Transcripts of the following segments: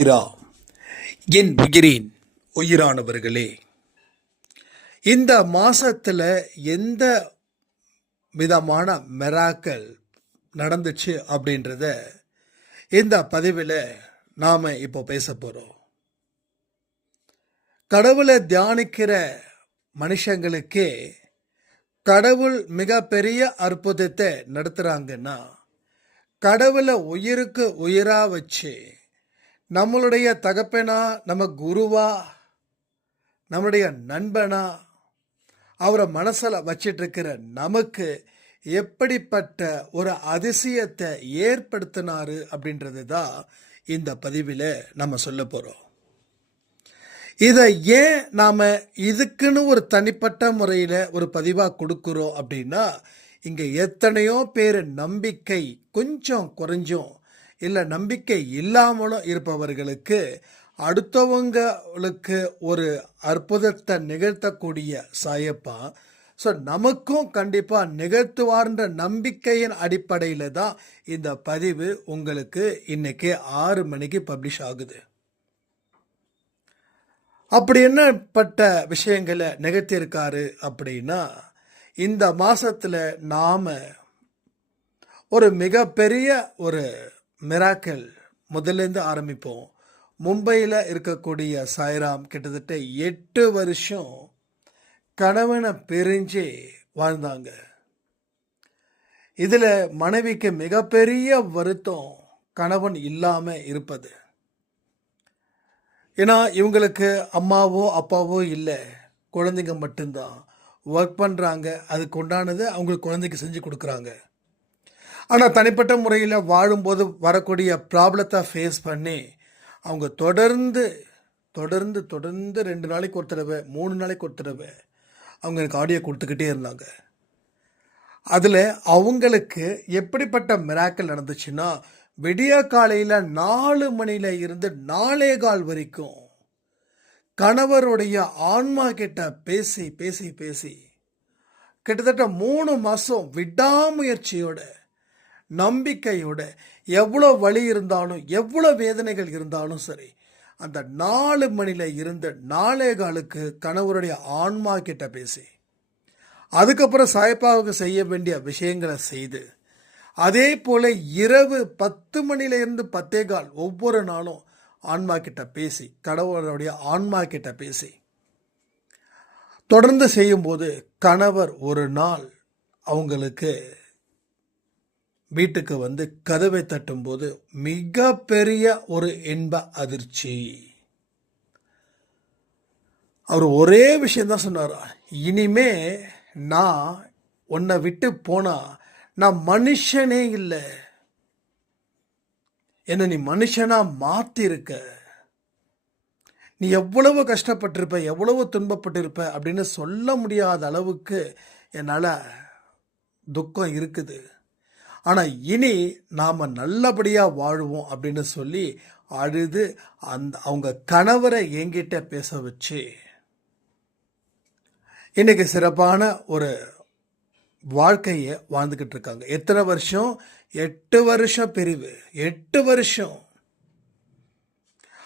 உயிரா என் உயிரின் உயிரானவர்களே இந்த மாதத்தில் எந்த விதமான மெராக்கள் நடந்துச்சு அப்படின்றத இந்த பதிவில் நாம் இப்போ பேச போகிறோம் கடவுளை தியானிக்கிற மனுஷங்களுக்கே கடவுள் மிகப்பெரிய அற்புதத்தை நடத்துகிறாங்கன்னா கடவுளை உயிருக்கு உயிராக வச்சு நம்மளுடைய தகப்பனா நம்ம குருவா நம்முடைய நண்பனா அவரை மனசில் வச்சிட்ருக்கிற நமக்கு எப்படிப்பட்ட ஒரு அதிசயத்தை ஏற்படுத்தினாரு அப்படின்றது தான் இந்த பதிவில் நம்ம சொல்ல போகிறோம் இதை ஏன் நாம் இதுக்குன்னு ஒரு தனிப்பட்ட முறையில் ஒரு பதிவாக கொடுக்குறோம் அப்படின்னா இங்கே எத்தனையோ பேர் நம்பிக்கை கொஞ்சம் குறைஞ்சும். இல்லை நம்பிக்கை இல்லாமலும் இருப்பவர்களுக்கு அடுத்தவங்களுக்கு ஒரு அற்புதத்தை நிகழ்த்தக்கூடிய சாயப்பா. ஸோ நமக்கும் கண்டிப்பாக நிகழ்த்துவார்ன்ற நம்பிக்கையின் அடிப்படையில் தான் இந்த பதிவு உங்களுக்கு இன்னைக்கு ஆறு மணிக்கு பப்ளிஷ் ஆகுது. அப்படி என்னப்பட்ட விஷயங்களை நிகழ்த்தியிருக்காரு அப்படின்னா இந்த மாதத்தில் நாம் ஒரு மிகப்பெரிய ஒரு மிராக்கல். முதல்லேருந்து ஆரம்பிப்போம். மும்பையில் இருக்கக்கூடிய சாய்ராம் கிட்டத்தட்ட எட்டு வருஷம் கணவனை பிரிஞ்சு வாழ்ந்தாங்க. இதில் மனைவிக்கு மிகப்பெரிய வருத்தம் கணவன் இல்லாமல் இருப்பது. ஏன்னா இவங்களுக்கு அம்மாவோ அப்பாவோ இல்லை. குழந்தைங்க மட்டும்தான். ஒர்க் பண்ணுறாங்க அதுக்கு உண்டானது அவங்களுக்கு குழந்தைக்கு செஞ்சு கொடுக்குறாங்க. ஆனால் தனிப்பட்ட முறையில் வாழும்போது வரக்கூடிய ப்ராப்ளத்தை ஃபேஸ் பண்ணி அவங்க தொடர்ந்து தொடர்ந்து தொடர்ந்து ரெண்டு நாளைக்கு ஒரு தடவை மூணு நாளைக்கு ஒரு தடவை அவங்க எனக்கு ஆடியோ கொடுத்துக்கிட்டே இருந்தாங்க. அதில் அவங்களுக்கு எப்படிப்பட்ட மிராக்கல் நடந்துச்சுன்னா விடிய காலையில் நாலு மணியில் இருந்து நாலே கால் வரைக்கும் கணவருடைய ஆன்மா கிட்ட பேசி பேசி பேசி கிட்டத்தட்ட மூணு மாதம் விடாமுயற்சியோட நம்பிக்கையோட எவ்வளோ வலி இருந்தாலும் எவ்வளோ வேதனைகள் இருந்தாலும் சரி அந்த நாலு மணியில் இருந்த நாலே காலுக்கு கணவருடைய ஆன்மா கிட்ட பேசி அதுக்கப்புறம் சாய்ப்பாவுக்கு செய்ய வேண்டிய விஷயங்களை செய்து அதே போல் இரவு பத்து மணிலேருந்து பத்தே கால் ஒவ்வொரு நாளும் ஆன்மா கிட்ட பேசி கடவுளுடைய ஆன்மா கிட்ட பேசி தொடர்ந்து செய்யும்போது கணவர் ஒரு நாள் அவங்களுக்கு வீட்டுக்கு வந்து கதவை தட்டும்போது மிகப்பெரிய ஒரு இன்ப அதிர்ச்சி. அவர் ஒரே விஷயந்தான் சொன்னார் இனிமே நான் உன்னை விட்டு போனா நான் மனுஷனே இல்லை. என்ன நீ மனுஷனா மாத்திருக்க. நீ எவ்வளவு கஷ்டப்பட்டிருப்ப எவ்வளவு துன்பப்பட்டிருப்ப அப்படின்னு சொல்ல முடியாத அளவுக்கு என்னால் துக்கம் இருக்குது. ஆனால் இனி நாம் நல்லபடியாக வாழுவோம் அப்படின்னு சொல்லி அழுது அந்த அவங்க கணவரை என்கிட்ட பேச வச்சு இன்றைக்கி சிறப்பான ஒரு வாழ்க்கையை வாழ்ந்துக்கிட்டு இருக்காங்க. எத்தனை வருஷம்? எட்டு வருஷம் பிரிவு. எட்டு வருஷம்.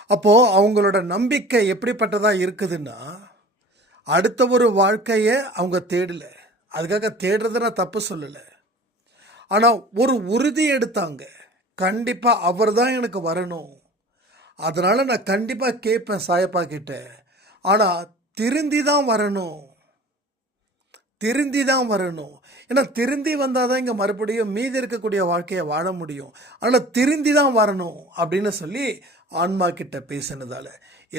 அப்போது அவங்களோட நம்பிக்கை எப்படிப்பட்டதாக இருக்குதுன்னா அடுத்த ஒரு வாழ்க்கையை அவங்க தேடலை. அதுக்காக தேடுறத நான் தப்பு சொல்லலை. ஆனால் ஒரு உறுதி எடுத்தாங்க. கண்டிப்பாக அவர் தான் எனக்கு வரணும். அதனால் நான் கண்டிப்பாக கேட்பேன் சாயப்பா கிட்ட. ஆனால் திருந்தி தான் வரணும். திருந்தி தான் வரணும். ஏன்னா திருந்தி வந்தால் தான் இங்கே மறுபடியும் மீதி இருக்கக்கூடிய வாழ்க்கையை வாழ முடியும். ஆனால் திருந்தி தான் வரணும் அப்படின்னு சொல்லி ஆன்மா கிட்ட பேசினதால.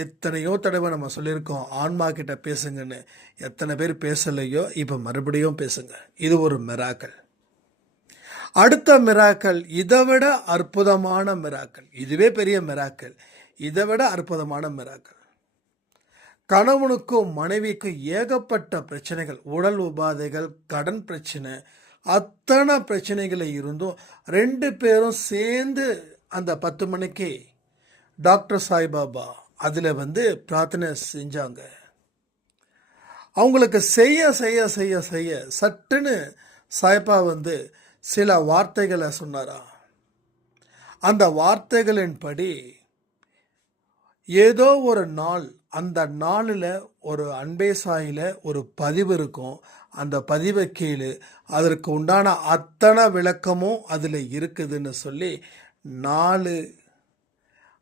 எத்தனையோ தடவை நம்ம சொல்லியிருக்கோம் ஆன்மா கிட்ட பேசுங்கன்னு. எத்தனை பேர் பேசலையோ இப்போ மறுபடியும் பேசுங்க. இது ஒரு மெராக்கள் அடுத்த மிராக்கள் இதை விட அற்புதமான மிராக்கள். இதுவே பெரிய மிராக்கள். இதை விட அற்புதமான மிராக்கள். கணவனுக்கும் மனைவிக்கும் ஏகப்பட்ட பிரச்சனைகள். உடல் உபாதைகள் கடன் பிரச்சனை அத்தனை பிரச்சனைகளை இருந்தும் ரெண்டு பேரும் சேர்ந்து அந்த பத்து மணிக்கு டாக்டர் சாய்பாபா அதில் வந்து பிரார்த்தனை செஞ்சாங்க. அவங்களுக்கு செய்ய செய்ய செய்ய செய்ய சட்டுன்னு சாய்பா வந்து சில வார்த்தைகளை சொன்னாரா? அந்த வார்த்தைகளின்படி ஏதோ ஒரு நாள் அந்த நாளில் ஒரு அன்பே சாயில் ஒரு பதிவு இருக்கும். அந்த பதிவை கீழே அதற்கு உண்டான அத்தனை விளக்கமும் அதில் இருக்குதுன்னு சொல்லி நாலு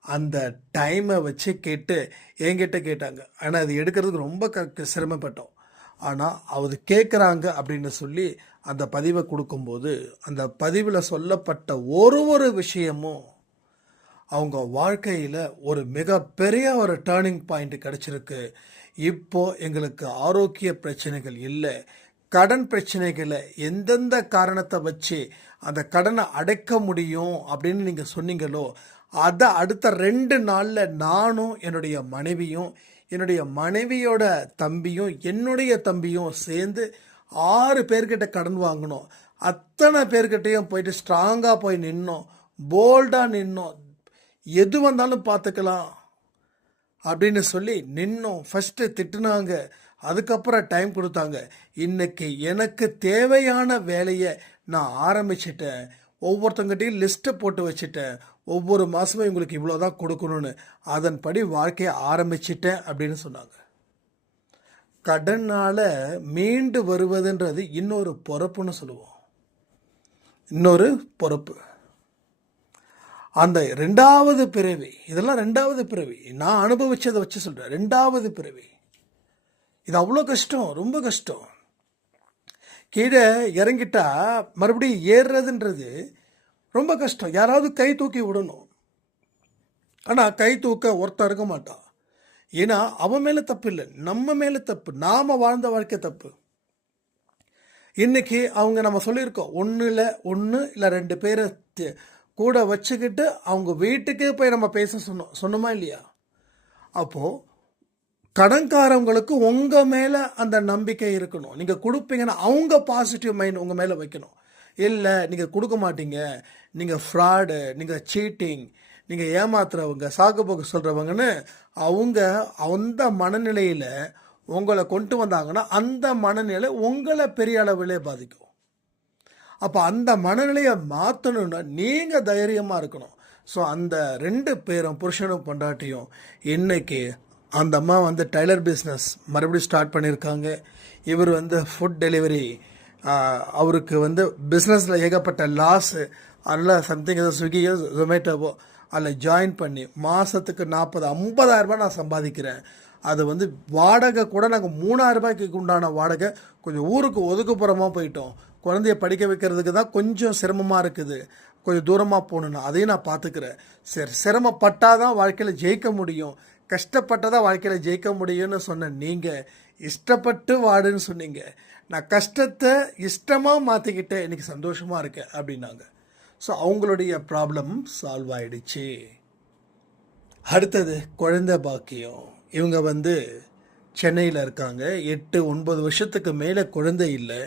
அந்த டைமை வச்சு கேட்டு என்கிட்ட கேட்டாங்க. ஆனால் அது எடுக்கிறதுக்கு ரொம்ப க சிரமப்பட்டோம். ஆனால் அவர் கேட்குறாங்க அப்படின்னு சொல்லி அந்த பதிவை கொடுக்கும்போது அந்த பதிவில் சொல்லப்பட்ட ஒரு ஒரு விஷயமும் அவங்க வாழ்க்கையில் ஒரு மிகப்பெரிய ஒரு டேர்னிங் பாயிண்ட் கிடச்சிருக்கு. இப்போ எங்களுக்கு ஆரோக்கிய பிரச்சனைகள் இல்லை. கடன் பிரச்சனைகளை எந்தெந்த காரணத்தை வச்சு அந்த கடனை அடைக்க முடியும் அப்படின்னு நீங்கள் சொன்னீங்களோ அதை அடுத்த ரெண்டு நாளில் நானும் என்னுடைய மனைவியும் என்னுடைய மனைவியோட தம்பியும் என்னுடைய தம்பியும் சேர்ந்து ஆறு பேர்கிட்ட கடன் வாங்கினோம் அத்தனை பேர்கிட்டையும் போயிட்டு ஸ்ட்ராங்காக போய் நின்னோம். போல்டாக நின்னோம். எது வந்தாலும் பார்த்துக்கலாம் அப்படின்னு சொல்லி நின்னோம். ஃபஸ்ட்டு திட்டுனாங்க. அதுக்கப்புறம் டைம் கொடுத்தாங்க. இன்னைக்கு எனக்கு தேவையான வேலையை நான் ஆரம்பிச்சிட்டேன். ஒவ்வொருத்தங்கிட்டையும் லிஸ்ட்டை போட்டு வச்சுட்டேன். ஒவ்வொரு மாதமும் இவங்களுக்கு இவ்வளோ தான் கொடுக்கணும்னு. அதன்படி வாழ்க்கையை ஆரம்பிச்சிட்டேன் அப்படின்னு சொன்னாங்க. கடனால் மீண்டு வருவதுன்றது இன்னொரு பொறுப்புன்னு சொல்லுவோம். இன்னொரு பொறுப்பு. அந்த ரெண்டாவது பிறவி இதெல்லாம் ரெண்டாவது பிறவி. நான் அனுபவிச்சதை வச்சு சொல்கிறேன் ரெண்டாவது பிறவி. இது அவ்வளோ கஷ்டம் ரொம்ப கஷ்டம். கீழே இறங்கிட்டா மறுபடியும் ஏறுறதுன்றது ரொம்ப கஷ்டம். யாராவது கை தூக்கி விடணும். ஆனால் கை தூக்க ஒருத்தன் இருக்க மாட்டான். ஏன்னா அவன் மேலே தப்பு இல்லை. நம்ம மேலே தப்பு. நாம் வாழ்ந்த வாழ்க்கை தப்பு. இன்னைக்கு அவங்க நம்ம சொல்லியிருக்கோம். ஒன்று இல்லை ஒன்று இல்லை ரெண்டு பேரை கூட வச்சுக்கிட்டு அவங்க வீட்டுக்கே போய் நம்ம பேச சொன்னோம். சொன்னோமா இல்லையா? அப்போது கடன்காரவங்களுக்கு உங்கள் மேலே அந்த நம்பிக்கை இருக்கணும். நீங்கள் கொடுப்பீங்கன்னா அவங்க பாசிட்டிவ் மைண்ட் உங்கள் மேலே வைக்கணும். இல்லை நீங்கள் கொடுக்க மாட்டீங்க. நீங்கள் ஃப்ராடு நீங்கள் சீட்டிங் நீங்கள் ஏமாத்துறவங்க சாக்கு போக்கு சொல்கிறவங்கன்னு அவங்க அந்த மனநிலையில் உங்களை கொண்டு வந்தாங்கன்னா அந்த மனநிலை உங்களை பெரிய அளவிலே பாதிக்கும். அப்போ அந்த மனநிலையை மாற்றணுன்னா நீங்கள் தைரியமாக இருக்கணும். ஸோ அந்த ரெண்டு பேரும் புருஷனும் பொண்டாட்டியும் இன்றைக்கி அந்த அம்மா வந்து டைலர் பிஸ்னஸ் மறுபடியும் ஸ்டார்ட் பண்ணியிருக்காங்க. இவர் வந்து ஃபுட் டெலிவரி அவருக்கு வந்து பிஸ்னஸில் ஏகப்பட்ட லாஸு அதனால் சம்திங் ஏதோ ஸ்விக்கியோ ஜொமேட்டோவோ அதில் ஜாயின் பண்ணி மாதத்துக்கு நாற்பது ஐம்பதாயிரரூபா நான் சம்பாதிக்கிறேன். அது வந்து வாடகை கூட நாங்கள் மூணாயிரம் ரூபாய்க்கு உண்டான வாடகை. கொஞ்சம் ஊருக்கு ஒதுக்குப்புறமாக போயிட்டோம். குழந்தைய படிக்க வைக்கிறதுக்கு தான் கொஞ்சம் சிரமமாக இருக்குது. கொஞ்சம் தூரமாக போகணுன்னு அதையும் நான் பார்த்துக்கிறேன். சரி சிரமப்பட்டால் தான் வாழ்க்கையில் ஜெயிக்க முடியும். கஷ்டப்பட்டதான் வாழ்க்கையில் ஜெயிக்க முடியும்னு சொன்ன நீங்கள் இஷ்டப்பட்டு வாடுன்னு சொன்னீங்க. நான் கஷ்டத்தை இஷ்டமாக மாற்றிக்கிட்டேன் இன்றைக்கி சந்தோஷமாக இருக்கேன் அப்படின்னாங்க. ஸோ அவங்களுடைய ப்ராப்ளம் சால்வ் ஆயிடுச்சு. அடுத்தது குழந்தை பாக்கியம். இவங்க வந்து சென்னையில் இருக்காங்க. எட்டு ஒன்பது வருஷத்துக்கு மேலே குழந்தை இல்லை.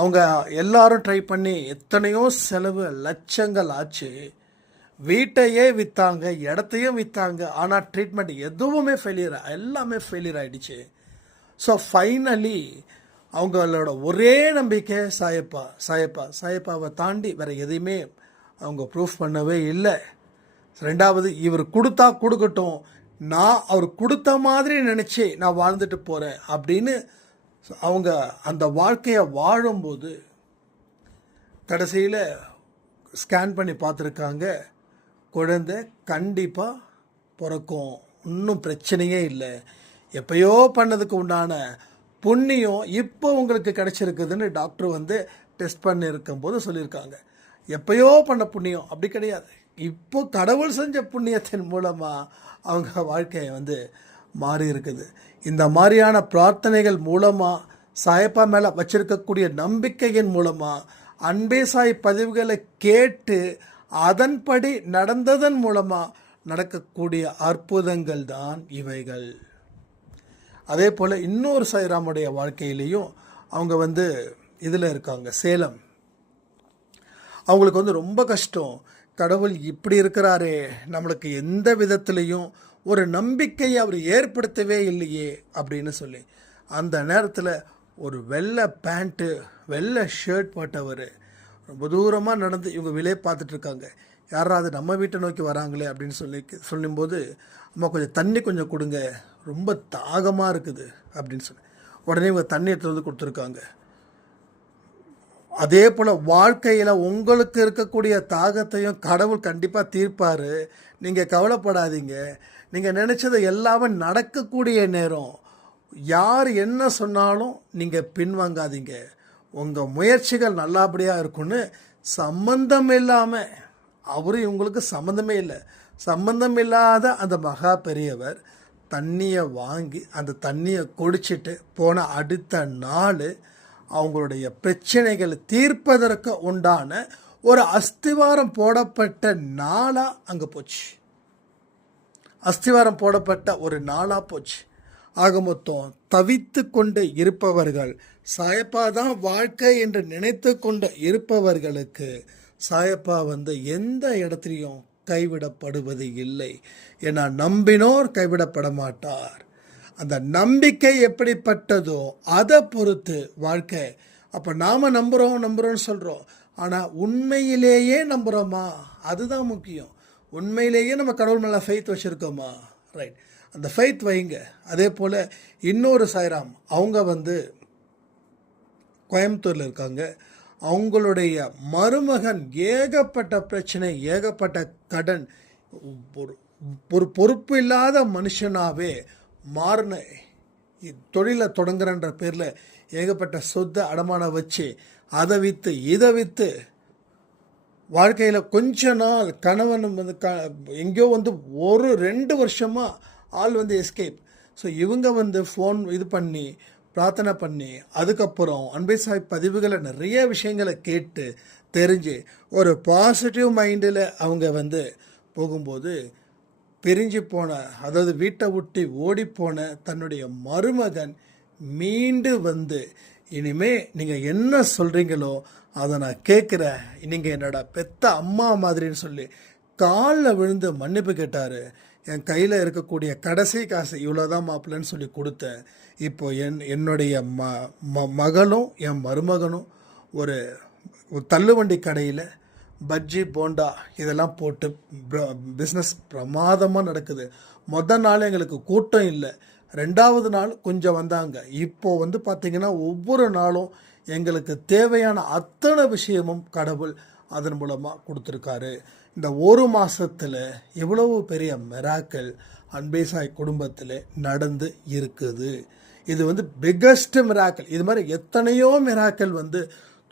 அவங்க எல்லாரும் ட்ரை பண்ணி எத்தனையோ செலவு லட்சங்கள் ஆச்சு. வீட்டையே விற்றாங்க இடத்தையும் விற்றாங்க ஆனால் ட்ரீட்மெண்ட் எதுவுமே ஃபெயிலியர் எல்லாமே ஃபெயிலியர் ஆகிடுச்சு ஸோ ஃபைனலி அவங்களோட ஒரே நம்பிக்கை சாயப்பா சாயப்பா சாயப்பாவை தாண்டி வேறு எதையுமே அவங்க ப்ரூஃப் பண்ணவே இல்லை. ரெண்டாவது இவர் கொடுத்தா கொடுக்கட்டும். நான் அவர் கொடுத்த மாதிரி நினச்சி நான் வாழ்ந்துட்டு போகிறேன் அப்படின்னு அவங்க அந்த வாழ்க்கையை வாழும்போது கடைசியில் ஸ்கேன் பண்ணி பார்த்துருக்காங்க. குழந்தை கண்டிப்பாக பிறக்கும். இன்னும் பிரச்சனையே இல்லை. எப்பயோ பண்ணதுக்கு உண்டான புண்ணியம் இப்போ உங்களுக்கு கிடச்சிருக்குதுன்னு டாக்டர் வந்து டெஸ்ட் பண்ணியிருக்கும் போது சொல்லியிருக்காங்க. எப்பயோ பண்ண புண்ணியம் அப்படி கிடையாது. இப்போ கடவுள் செஞ்ச புண்ணியத்தின் மூலமாக அவங்க வாழ்க்கையை வந்து மாறி இருக்குது இந்த மாதிரியான பிரார்த்தனைகள் மூலமாக சாயப்பா மேலே வச்சிருக்கக்கூடிய நம்பிக்கையின் மூலமாக அன்பே சாய் பதிவுகளை கேட்டு அதன்படி நடந்ததன் மூலமாக நடக்கக்கூடிய அற்புதங்கள் தான் இவைகள். அதே போல் இன்னொரு சாய்ராமுடைய வாழ்க்கையிலையும் அவங்க வந்து இதில் இருக்காங்க சேலம். அவங்களுக்கு வந்து ரொம்ப கஷ்டம். கடவுள் இப்படி இருக்கிறாரே நம்மளுக்கு எந்த விதத்துலேயும் ஒரு நம்பிக்கையை அவர் ஏற்படுத்தவே இல்லையே அப்படின்னு சொல்லி. அந்த நேரத்தில் ஒரு வெள்ளை பேண்ட்டு வெள்ளை ஷர்ட் போட்டவர். ரொம்ப தூரமாக நடந்து இவங்க விலையை பார்த்துட்ருக்காங்க யாராவது நம்ம வீட்டை நோக்கி வராங்களே அப்படின்னு சொல்லி சொல்லும்போது அம்மா கொஞ்சம் தண்ணி கொஞ்சம் கொடுங்க. ரொம்ப தாகமாக இருக்குது. அப்படின்னு சொல்லி. உடனே இவங்க தண்ணி எடுத்து வந்து கொடுத்துருக்காங்க. அதே போல் வாழ்க்கையில் உங்களுக்கு இருக்கக்கூடிய தாகத்தையும் கடவுள் கண்டிப்பாக தீர்ப்பார். நீங்கள் கவலைப்படாதீங்க. நீங்கள் நினச்சது எல்லாமே நடக்கக்கூடிய நேரம். யார் என்ன சொன்னாலும் நீங்கள் பின்வாங்காதீங்க. உங்கள் முயற்சிகள் நல்லபடியாக இருக்கும்னு சம்பந்தம் இல்லாமல் அவரும் இவங்களுக்கு சம்மந்தமே இல்லை. சம்பந்தம் இல்லாத அந்த மகா பெரியவர் தண்ணியை வாங்கி அந்த தண்ணியை குடிச்சிட்டு போன அடுத்த நாள் அவங்களுடைய பிரச்சனைகள் தீர்ப்பதற்கு உண்டான ஒரு அஸ்திவாரம் போடப்பட்ட நாளாக அங்கே போச்சு. அஸ்திவாரம் போடப்பட்ட ஒரு நாளாக போச்சு. ஆக மொத்தம் தவித்து கொண்டு இருப்பவர்கள் சாயப்பா தான் வாழ்க்கை என்று நினைத்து கொண்டு இருப்பவர்களுக்கு சாயப்பா வந்து எந்த இடத்துலையும் கைவிடப்படுவது இல்லை. ஏன்னா நம்பினோர் கைவிடப்பட மாட்டார். அந்த நம்பிக்கை எப்படிப்பட்டதோ அதை பொறுத்து வாழ்க்கை. அப்போ நாம் நம்புகிறோம் நம்புகிறோம்னு சொல்கிறோம் ஆனால் உண்மையிலேயே நம்புகிறோமா அதுதான் முக்கியம். உண்மையிலேயே நம்ம கடவுள் மேலே ஃபெய்த் வச்சுருக்கோமா? ரைட் அந்த ஃபெய்த் வைங்க. அதே போல் இன்னொரு சாய்ராம் அவங்க வந்து கோயம்புத்தூரில் இருக்காங்க. அவங்களுடைய மருமகன் ஏகப்பட்ட பிரச்சனை ஏகப்பட்ட கடன் ஒரு ஒரு பொறுப்பு இல்லாத மனுஷனாகவே மாறின தொழிலை தொடங்குறன்ற பேரில் ஏகப்பட்ட சொத்தை அடமானம் வச்சு அதை விற்று இதை விற்று வாழ்க்கையில் கொஞ்ச நாள் கணவன் வந்து க எங்கேயோ வந்து ஒரு ரெண்டு வருஷமாக ஆள் வந்து எஸ்கேப் ஸோ இவங்க வந்து ஃபோன் இது பண்ணி பிரார்த்தனை பண்ணி அதுக்கப்புறம் அன்பை சாய் பதிவுகளை நிறைய விஷயங்களை கேட்டு தெரிஞ்சு ஒரு பாசிட்டிவ் மைண்டில் அவங்க வந்து போகும்போது பிரிஞ்சு போன அதாவது வீட்டை விட்டு ஓடிப்போன தன்னுடைய மருமகன் மீண்டு வந்து இனிமே நீங்கள் என்ன சொல்கிறீங்களோ அதை நான் கேட்குறேன். நீங்கள் என்னோட பெத்த அம்மா மாதிரின்னு சொல்லி காலில் விழுந்து மன்னிப்பு கேட்டார். என் கையில் இருக்கக்கூடிய கடைசி காசு இவ்வளோதான் மாப்பிள்ளன்னு சொல்லி கொடுத்தேன் இப்போ என் என்னுடைய ம ம மகளும் என் மருமகனும் ஒரு தள்ளுவண்டி கடையில் பஜ்ஜி போண்டா இதெல்லாம் போட்டு பிஸ்னஸ் பிரமாதமாக நடக்குது. மொதல் நாள் எங்களுக்கு கூட்டம் இல்லை. ரெண்டாவது நாள் கொஞ்சம் வந்தாங்க. இப்போ வந்து பார்த்திங்கன்னா ஒவ்வொரு நாளும் எங்களுக்கு தேவையான அத்தனை விஷயமும் கடவுள் அதன் மூலமாக கொடுத்துருக்காரு. இந்த ஒரு மாதத்தில் எவ்வளவு பெரிய மெராக்கள் அன்பேசாய் குடும்பத்தில் நடந்து இருக்குது. இது வந்து பிக்கஸ்ட் மிராக்கள் இது மாதிரி எத்தனையோ மிராக்கள் வந்து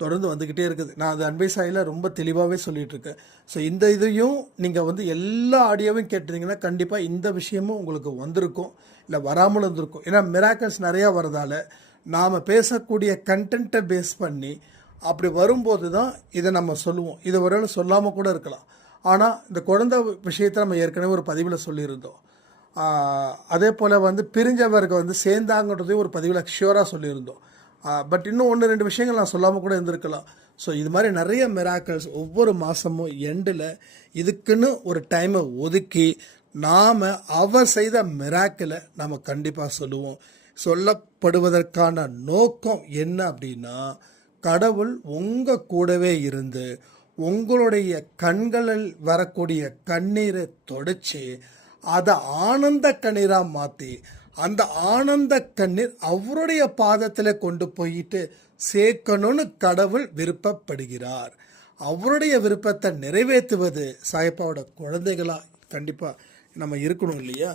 தொடர்ந்து வந்துக்கிட்டே இருக்குது. நான் அது அன்பை சாயில் ரொம்ப தெளிவாகவே சொல்லிகிட்டு இருக்கேன் ஸோ இந்த இதையும் நீங்கள் வந்து எல்லா ஆடியோவையும் கேட்டிருந்தீங்கன்னா கண்டிப்பாக இந்த விஷயமும் உங்களுக்கு வந்திருக்கும். இல்லை வராமல் இருந்திருக்கும் ஏன்னா மிராக்கல்ஸ் நிறையா வரதால் நாம் பேசக்கூடிய கண்டென்ட்டை பேஸ் பண்ணி அப்படி வரும்போது தான் இதை நம்ம சொல்லுவோம். இதை ஒருவேளை சொல்லாமல் கூட இருக்கலாம். ஆனால் இந்த குழந்தை விஷயத்தை நம்ம ஏற்கனவே ஒரு பதிவில் சொல்லியிருந்தோம். அதே போல் வந்து பிரிஞ்சவருக்கு வந்து சேர்ந்தாங்கன்றதையும் ஒரு பதிவில் ஷியூராக சொல்லியிருந்தோம். பட் இன்னும் ஒன்று ரெண்டு விஷயங்கள் நான் சொல்லாமல் கூட இருந்திருக்கலாம். ஸோ இது மாதிரி நிறைய மிராக்கல்ஸ் ஒவ்வொரு மாதமும் எண்டில் இதுக்குன்னு ஒரு டைமை ஒதுக்கி நாம் அவர் செய்த மிராக்கிளை நம்ம கண்டிப்பாக சொல்லுவோம். சொல்லப்படுவதற்கான நோக்கம் என்ன அப்படின்னா கடவுள் உங்கள் கூடவே இருந்து உங்களுடைய கண்களில் வரக்கூடிய கண்ணீரை தொடச்சி அதை ஆனந்த கண்ணீராக மாற்றி அந்த ஆனந்த கண்ணீர் அவருடைய பாதத்தில் கொண்டு போயிட்டு சேர்க்கணும்னு கடவுள் விருப்பப்படுகிறார். அவருடைய விருப்பத்தை நிறைவேற்றுவது சாயப்பாவோட குழந்தைகளாக கண்டிப்பாக நம்ம இருக்கணும் இல்லையா?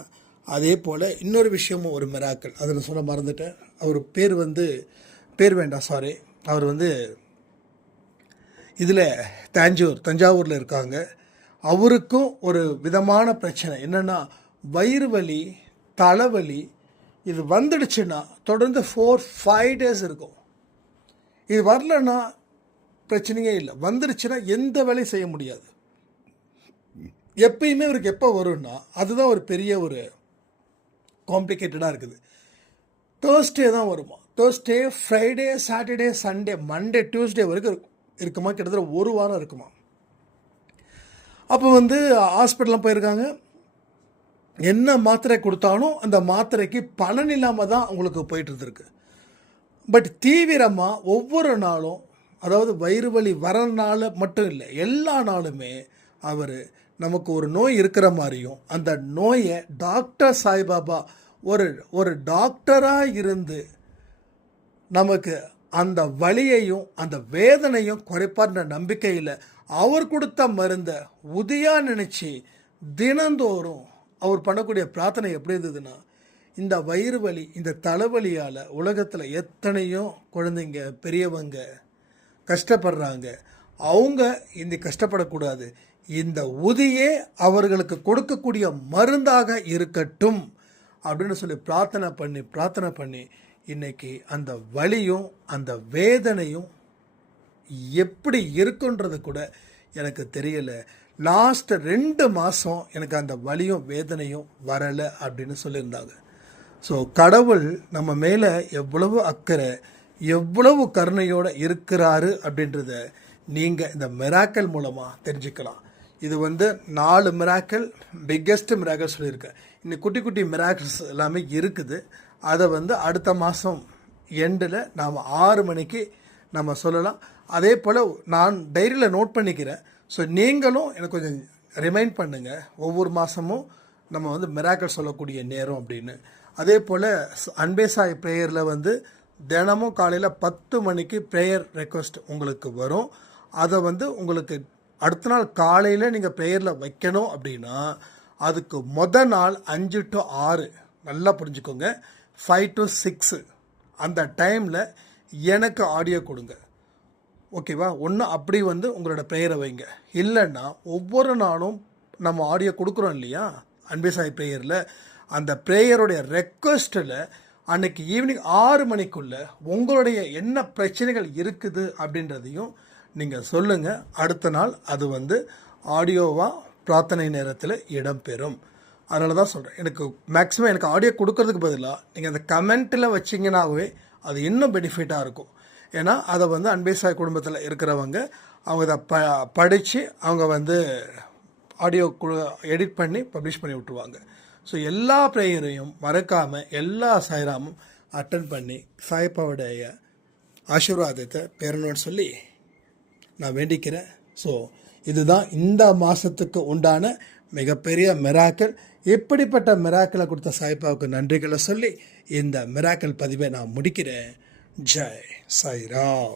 அதே போல் இன்னொரு விஷயமும் ஒரு மிராக்கள் அதில் சொல்ல மறந்துட்டேன். அவர் பேர் வந்து பேர் வேண்டாம் சாரி அவர் வந்து இதில் தஞ்சூர் தஞ்சாவூரில் இருக்காங்க. அவருக்கும் ஒரு விதமான பிரச்சனை. என்னென்னா வயிறு வலி தலைவலி இது வந்துடுச்சுன்னா தொடர்ந்து ஃபோர் ஃபைவ் டேஸ் இருக்கும். இது வரலன்னா பிரச்சனையே இல்லை. வந்துடுச்சுன்னா எந்த வேலையும் செய்ய முடியாது. எப்பயுமே இவருக்கு எப்போ வரும்னா அதுதான் ஒரு பெரிய ஒரு காம்ப்ளிகேட்டடாக இருக்குது. தேர்ஸ்டே தான் வருமா? Thursday Friday Saturday Sunday Monday Tuesday வரைக்கும் இருக்கும் இருக்குமா? கிட்டத்தட்ட ஒரு வாரம் இருக்குமா? அப்போ வந்து ஹாஸ்பிட்டலாம் போயிருக்காங்க. என்ன மாத்திரை கொடுத்தாலும் அந்த மாத்திரைக்கு பலன் இல்லாமல் தான் அவங்களுக்கு போயிட்டு இருந்திருக்கு பட் தீவிரமாக ஒவ்வொரு நாளும் அதாவது வயிறு வலி வரனால நாள் மட்டும் இல்லை எல்லா நாளுமே அவர் நமக்கு ஒரு நோய் இருக்கிற மாதிரியும் அந்த நோயை டாக்டர் சாய்பாபா ஒரு ஒரு டாக்டராக இருந்து நமக்கு அந்த வலியையும் அந்த வேதனையும் குறைப்பார்ன்ற நம்பிக்கையில் அவர் கொடுத்த மருந்தை உதயா நினச்சி தினந்தோறும் அவர் பண்ணக்கூடிய பிரார்த்தனை எப்படி இருந்ததுன்னா இந்த வயிறு வலி இந்த தலைவலியால் உலகத்தில் எத்தனையோ குழந்தைங்க பெரியவங்க கஷ்டப்படுறாங்க. அவங்க இந்த கஷ்டப்படக்கூடாது. இந்த உதியே அவர்களுக்கு கொடுக்கக்கூடிய மருந்தாக இருக்கட்டும் அப்படின்னு சொல்லி பிரார்த்தனை பண்ணி பிரார்த்தனை பண்ணி இன்னைக்கு அந்த வலியும் அந்த வேதனையும் எப்படி இருக்குன்றது கூட எனக்கு தெரியலை. லாஸ்ட் ரெண்டு மாதம் எனக்கு அந்த வலியும் வேதனையும் வரலை அப்படின்னு சொல்லியிருந்தாங்க. ஸோ கடவுள் நம்ம மேலே எவ்வளவு அக்கறை எவ்வளவு கருணையோடு இருக்கிறாரு அப்படின்றத நீங்கள் இந்த மிராக்கல் மூலமாக தெரிஞ்சுக்கலாம். இது வந்து நாலு மிராக்கல் பிக்கெஸ்ட் மிராக்கல் சொல்லியிருக்கேன். இன்னும் குட்டி குட்டி மிராக்கல்ஸ் எல்லாமே இருக்குது. அதை வந்து அடுத்த மாதம் எண்டில் நாம் ஆறு மணிக்கு நம்ம சொல்லலாம். அதே போல் நான் டைரியில் நோட் பண்ணிக்கிறேன். ஸோ நீங்களும் எனக்கு கொஞ்சம் ரிமைண்ட் பண்ணுங்கள் ஒவ்வொரு மாதமும் நம்ம வந்து மிராக்கள் சொல்லக்கூடிய நேரம் அப்படின்னு. அதே போல் அன்பேசாய் ப்ரேயரில் வந்து தினமும் காலையில் பத்து மணிக்கு ப்ரேயர் ரெக்வஸ்ட் உங்களுக்கு வரும். அதை வந்து உங்களுக்கு அடுத்த நாள் காலையில் நீங்கள் ப்ரேயரில் வைக்கணும் அப்படின்னா அதுக்கு மொதல் நாள் அஞ்சு டு ஆறு. நல்லா புரிஞ்சுக்கோங்க. ஃபைவ் டு சிக்ஸு அந்த டைமில் எனக்கு ஆடியோ கொடுங்க. ஓகேவா ஒன்று அப்படி வந்து உங்களோட பெயரை வைங்க. இல்லைன்னா ஒவ்வொரு நாளும் நம்ம ஆடியோ கொடுக்குறோம் இல்லையா? அன்பேசாய் ப்ரேயரில் அந்த ப்ரேயருடைய ரெக்வஸ்ட்டில் அன்றைக்கி ஈவினிங் ஆறு மணிக்குள்ளே உங்களுடைய என்ன பிரச்சனைகள் இருக்குது அப்படின்றதையும் நீங்கள் சொல்லுங்கள் அடுத்த நாள் அது வந்து ஆடியோவாக பிரார்த்தனை நேரத்தில் இடம்பெறும். அதனால தான் சொல்கிறேன் எனக்கு மேக்ஸிமம் எனக்கு ஆடியோ கொடுக்கறதுக்கு பதிலாக நீங்கள் அந்த கமெண்ட்டில் வச்சிங்கனாவே அது இன்னும் பெனிஃபிட்டாக இருக்கும். ஏன்னா அதை வந்து அன்பேசாய் குடும்பத்தில் இருக்கிறவங்க அவங்க இதை ப படித்து அவங்க வந்து ஆடியோ எடிட் பண்ணி பப்ளிஷ் பண்ணி விட்டுருவாங்க. ஸோ எல்லா ப்ரேயரையும் மறக்காமல் எல்லா சாய்ராமும் அட்டன் பண்ணி சாய்ப்பாவுடைய ஆசீர்வாதத்தை பெறணும்னு சொல்லி நான் வேண்டிக்கிறேன். ஸோ இதுதான் இந்த மாதத்துக்கு உண்டான மிகப்பெரிய மிராக்கள் எப்படிப்பட்ட மிராக்களை கொடுத்த சாய்பாவுக்கு நன்றிகளை சொல்லி இந்த மிராக்கல் பதிவை நான் முடிக்கிறேன். ஜெய் சாய்ராம்.